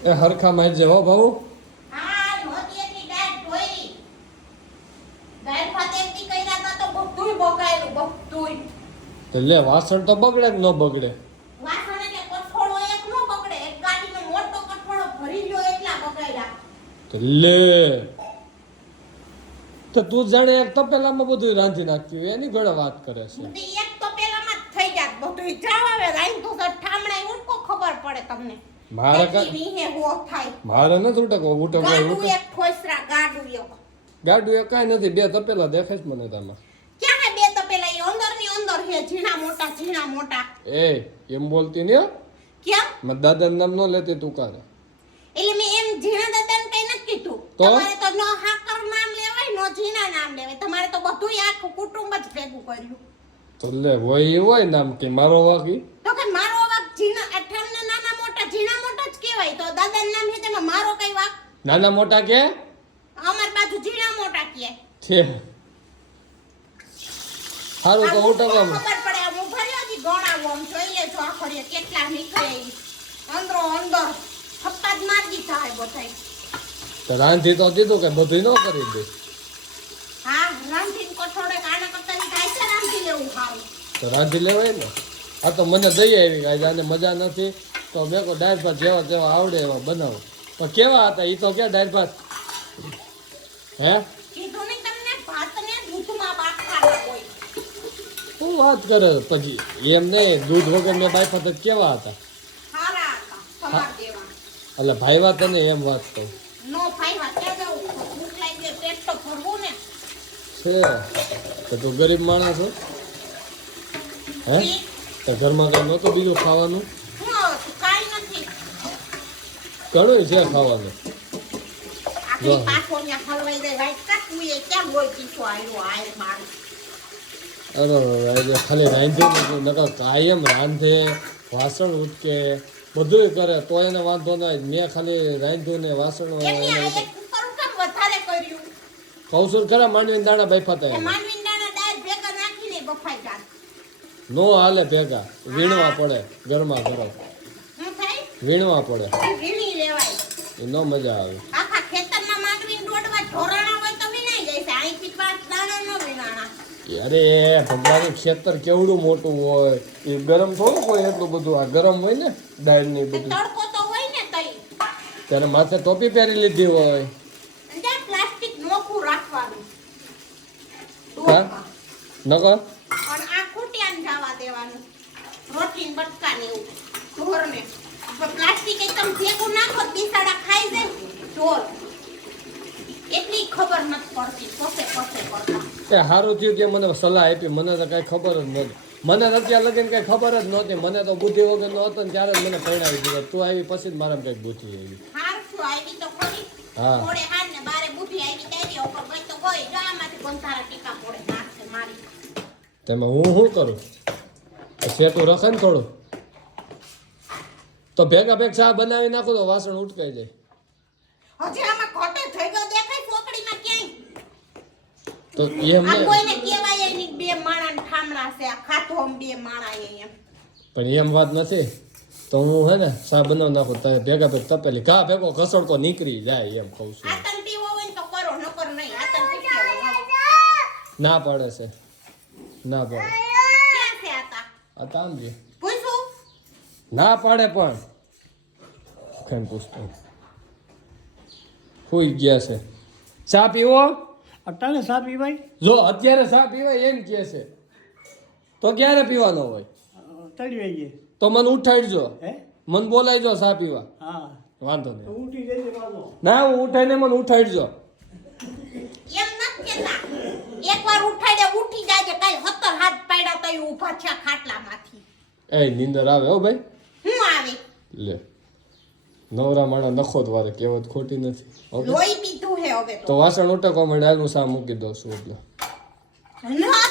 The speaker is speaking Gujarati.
એ હરખા માં જે હો ભાઉ હા નહોતી એટલી દાળ ધોઈ દાળ ભાત એકથી કર્યા તો બધુંય બગાડ્યું બધુંય તો લે વાસણ તો બગડે કે ન બગડે વાસણ એટલે કઠોળો એક નો બગડે એક ગાડીનો મોટો કઠોળો ભરી લ્યો એટલા બગાડ્યા તો લે તો તું જાણે એક તપેલામાં બધું રાંધી નાખતી હોય એની ઘરે વાત કરે છે તે એક તો પેલામાં જ થઈ જાત બધુંય જાવ આવે રાઈન તો ઠામણા ઉડકો ખબર પડે તમને મારે કેટલી વીહે હો થાય મારે નથી ઉટકો ગાડું એક ખોસરા ગાડું એક ગાડું એ કાંઈ નથી બે તપેલા દેખાય જ મને તામાં ક્યાં હે બે તો પેલા ઈ અંદર ની અંદર હે ઝીણા મોટા એ એમ બોલતી ને કેમ મારા દાદાનું નામ ન લેતી તું કારે એટલે મેં એમ ઝીણા દાદાને કઈ નથી કીધું તો? તમારે તો નો હાકર નામ લેવાય નો ઝીણા નામ લેવાય તમારે તો બધુંય આખું કુટુંબ જ ભેગું કર્યું તો લે હોય નામ કે મારો વાકી તો કે મારો વાક ઝીણા અઠમને નાના મોટા ઝીણા મોટા જ કહેવાય તો દાદાનું નામ છે તેમાં મારો કઈ વાક નાના મોટા કે અમાર બાજુ ઝીણા મોટા કહે છે સારું તો ઉટકો ખબર પડે આમ ઉભર્યો જી ગણાવો આમ જોઈએ જો આખરે કેટલા નીકળે ઈ અંદરો અંદર થપ્પા જ માર દીધા હે બધાય તો રાંધી તો દીધું કે બધું ન કરી દે હા રાંધીને કઠોળે કાના કરતા ની થાય છે રાંધી લેવું ખાવું તો રાંધી લેવાય ને આ તો મને દઈ આવી કાંઈ આને મજા નથી તો મેં કહો દાળ ભાત જેવા આવડે એવા બનાવો પણ કેવા હતા એ તો ક્યાં દાળ ભાત હે કીધું ને તમને ભાતને દૂધમાં બાફવાના હોય શું વાત કરે પછી એમ નહીં દૂધ વગર મેં બાફા તો કેવા હતા સારા હતા સવાર દેવા એટલે ભાઈ વાત તને એમ વાત કહું નો ફાઈવા કે જવું ભૂખ લાગી ગઈ પેટ તો ભરવું ને છે તો તું ગરીબ માણસ છો હે તો ઘરમાં કઈ નહોતું બીજું ખાવાનું હું હવે તું કાંઈ નથી ઘણું છે ખાવાનું આખરી પાછો ત્યાં હલવાઈ જાય વાઈટ કાઢવું એ ક્યાં બોલ પીછો આવ્યો આય માર અરે ખાલી રાંધી નકર કાયમ રાંધે વાસણ ઉટકે બધુંય કરે તો એને વાંધો ના આવે મેં ખાલી રાંધ્યું ને વાસણ એમની આ એક કુકર કેમ વધારે કર્યું કૌશલ ખરા માંડવીને દાણા બાફાતા એ માનવીન દાણા દાળ ભેગા નાખીને બફાઈ જાય નો હાલે ભેગા વીણવા પડે ઘરમાં કરો હું થાય વીણવા પડે વીણી લેવાય એ નો મજા આવે આખા ખેતરમાં માંડવીને દોડવા ઢોરાણા હોય તો વિનાઈ જાય છે અહીંથી પાંચ દાણા ન વિનાણા અરે ભગવાનનું ખેતર કેવડું મોટું હોય એ ગરમ થોડું હોય એટલું બધું આ ગરમ હોય ને દાળ ની બધું તડકો તો હોય ને તઈ ત્યારે માથે ટોપી પહેરી લીધી હોય અને પ્લાસ્ટિક નોખું રાખવાનું હા નકો અને આ ખૂટ્યાને જવા દેવાનું રોટલી બટકા ને એવું ઢોરને પ્લાસ્ટિક એકદમ ભેગું નાખો બિસાડા ખાઈ જાય ઢોર એટલી ખબર નથી પડતી પોતે કરતા એ સારું થયું કે મને સલાહ આપી મને તો કાંઈ ખબર જ નહોતી મને અત્યારે લગીને કાંઈ ખબર જ નહોતી મને તો બુદ્ધિ વગર નો હતો ને ત્યારે જ મને પરણાવી દીધો તું આવી પછી જ મારા કંઈક બુદ્ધિ આવી હાર શું આવી તો ખરી હા મોડે હાર ને બારે બુદ્ધિ આવી દેવી ઉપર ગઈ તો ગઈ ગામાંથી બંધારા ટીકા પડે નાખશે મારી તેમાં હું શું કરું સેટું રખે ને થોડું તો ભેગા ચા બનાવી નાખું તો વાસણ ઉટકાઈ જાય હજી આમાં ઘટે થઈ ગયો દેખાય ચોકડીમાં ક્યાંય તો એમ આ ને કોઈને કહેવાય નહીં બે માણાને ઠામણા છે આ ખાતો આમ બે માણા એમ પણ એમ વાત નથી તો હું હે ને ચા બનાવી નાખું તમે ભેગા તપેલી ઘા ભેગો ઘસડકો નીકળી જાય એમ કહું છું આતન પીવો હોય ને તો કરો નકર નહીં આતન પી લેવો ના પાડે છે ના પાડે ક્યાં છે આતા આ તામજી પૂછું ના પાડે પણ કેમ પૂછતો હોઈ ગયા છે ચા પીવો અટાણે સા પીવાય જો અત્યારે ચા પીવાય એમ કહે છે તો ક્યારે પીવાનો હોય તળી આવીએ તો મને ઉઠાડજો હે મને બોલાવજો ચા પીવા હા વાંધો તો નહીં ઉઠી જઈએ પાછો ના હું ઉઠાઈને મને ઉઠાડજો એમ નથી કેતા એકવાર ઉઠાડે ઉઠી જાજે કાઈ 17 હાથ પાડ્યા તઈ ઊભા છે ખાટલામાંથી એ નીંદર આવે હો ભાઈ હું આવે લે નવરા માણા નખો વારે કહેવત ખોટી નથી ઓકે લોહી પીધું હે હવે તો વાસણ ઉટકવા માંડે હાલ હું સા મૂકી દઉં છું એટલે ના